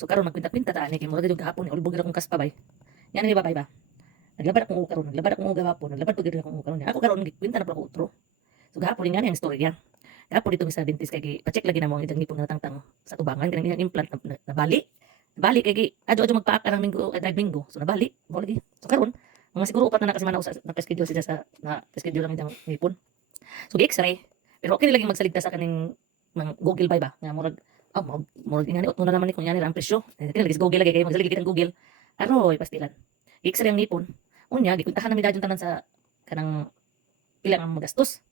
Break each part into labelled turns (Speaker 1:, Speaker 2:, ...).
Speaker 1: So karon magkwinta-kwinta ta ani kay murag yung kahapon ulbog ra kong kaspa bay. Yan ni babay ba. Naglabad akong karon, naglabad akong gahapon, naglabad gyud akong karon. Ako karon gikwinta na pa ako utro. So gahapon nga ang storya. Gahapon dito sa dentist kay pa-check lagi na mo ang ngipon nga tangtang sa tubangan kanang iyang implant na, na, nabali. Nabali kay adto adto magpaaka ng minggo eh, drive minggo. So nabali, mo lagi. So karon mga siguro upat na nakasi man ako sa naka-schedule siya sa na schedule lang idang ngipon. So gi x-ray. Pero okay lang magsaligtas sa kaning mga Google Buy ba nga murag ah mo murag ingani utmo na naman ni kung yan ang presyo. Eh, Kaya lagi sa Google lagi kay magsaligid kitang Google. Aroy pastilan. Gi-x-ray ang ngipon. Unya gikuntahan namin dadyon tanan sa kanang pila ang magastos.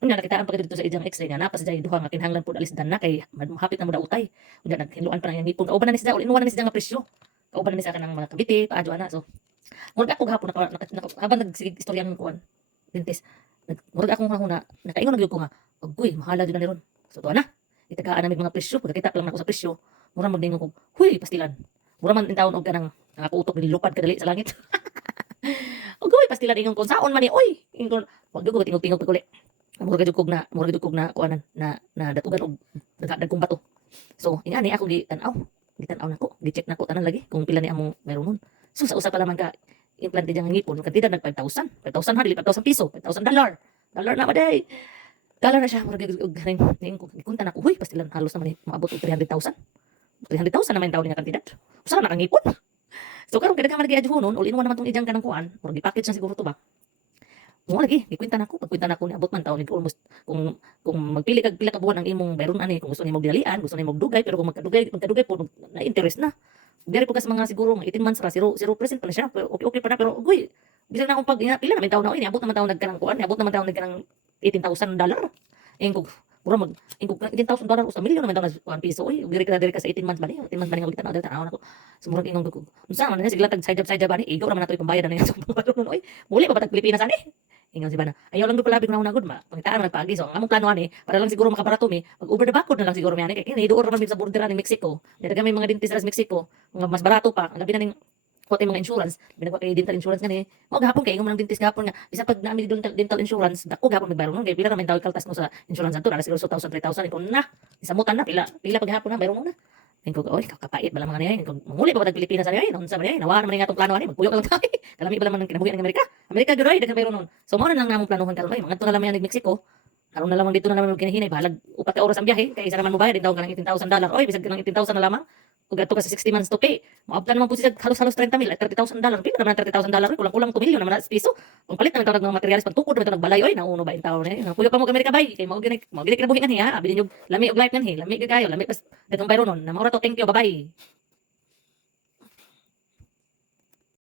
Speaker 1: Unya nakitaan pa dito sa ijang x-ray nga napas dai duha nga kinahanglan pud alis dan na kay hapit na mo utay. Unya naghinluan pa na yung ngipon. Kauban na ni siya, ulinuwan na ni siya nga presyo. Kauban na ni siya kanang mga kabiti, paadyo ana. So murag ako gahapon naka, naka, naka, habang nagsige istorya ng kuan dentist. Murag ako nga huna, nakaingon na gyud ko nga, agoy, mahala jud na ni. So tuwa na. Itagaan namin mga presyo, pagkakita pa lang ako sa presyo, mura man ningon ko, huy, pastilan. Mura man in taon og kanang nakakutok nilupad kadali sa langit. Ugoy, pastilan ingon ko, saon man ni, oy, ingon ko, wag gyud ko tingog-tingog paguli. Murag gyud kog na, murag gyud kog na kuanan na na datugan og dagat kong bato. So, ingani ako gi tan-aw, gi tan-aw nako, gi check nako tanan lagi kung pila ni among meron nun. So sa usa pa lamang ka implant diyang ngipon, kantidad nag 5,000. 5,000 ha, dili 5,000 piso, 5,000 dollar. Dollar na ba day? Dollar na siya, murag og ganing ning ko kunta nako, huy, pastilan halos naman ni maabot og 300,000. 300,000 naman taon nga kantidad. Usa na nakangipon. So karon kada ka man gyud hunon, ul in one naman tong ijang kanang kuan, murag gi-package na siguro to ba. Mo lagi, gikwenta nako, pagkwenta nako ni abot man taon ni almost kung kung magpili kag pila ka buwan ang imong bayron ani kung gusto nimo dinalian, gusto nimo dugay pero kung magkadugay, magkadugay po na interest na. Diri po kas mga siguro mga 18 months ra 0 0% pa na siya. Okay okay pa na pero ugoy. Bisan na akong pag pila naman taon na ini abot naman taon nagkanang kuan, abot naman taon nagkanang 18,000 dollar. Engko Mura mag ingko 18,000 dollar usa milyon naman taon na 1 piso. Uy, diri ka diri ka sa 18 months ba ni? 18 months ba ni kita na diri tanaw nako. Sumurag ingong ko. Unsa man na sigla tag side job side job ba ni? Igaw naman nato pambayad na niya. Uy, muli pa tag Pilipinas ani? Ingon si Bana. Ayaw lang gud pala bignaw na gud ma. Pangitaan man pagi so ang among plano ani para lang siguro makabarato mi. Mag over the backward na lang siguro mi ani kay kini duor man mi sa border ni Mexico. Dira kami mga dentist sa Mexico. Mas barato pa. Ang labi na ning kote mga insurance, binagwa kay dental insurance gani. Mo gahapon kay ingon man dentist gahapon nga bisa pag naami dental, dental insurance, dako gahapon may bayron nun kay pila ra man daw kaltas mo sa insurance ato, na siguro 2,000 3,000 ko na. Isamutan na pila pila pag gahapon na bayron mo na. Tingko ko, oy, kakapait bala mga niya. Kung muli pa tag Pilipinas ani, unsa man niya, nawa naman nga tong plano ani, magpuyo ka lang tayo. Kalami ba lang kinabuhi ng Amerika? Amerika gyud ay dagan bayron nun. So mo na lang namong planuhan karon mga to na lang yan Mexico. Karon na lamang dito na lamang kinahinay balag upat ka oras ang biyahe kay isa naman mo bayad daw kanang 18,000 dollar. Oy, bisag kanang 18,000 na lamang. Kung gato ka sa 60 months to pay, maabtan naman po siya halos-halos 30 mil, 30,000 dollar. Pila naman 30,000 dollar, kulang-kulang 2 million naman na piso. Kung palit naman tawag ng materialis pagtukod naman nagbalay, oy, nauno ba yung tao na yun? Puyo pa mo Amerika bay, kay mao gini, mao gini kinabuhi kan hiya, abili nyo lami og life kan hi, lami gyud kayo, lami pas datong bayro nun, na maura to thank you, bye-bye.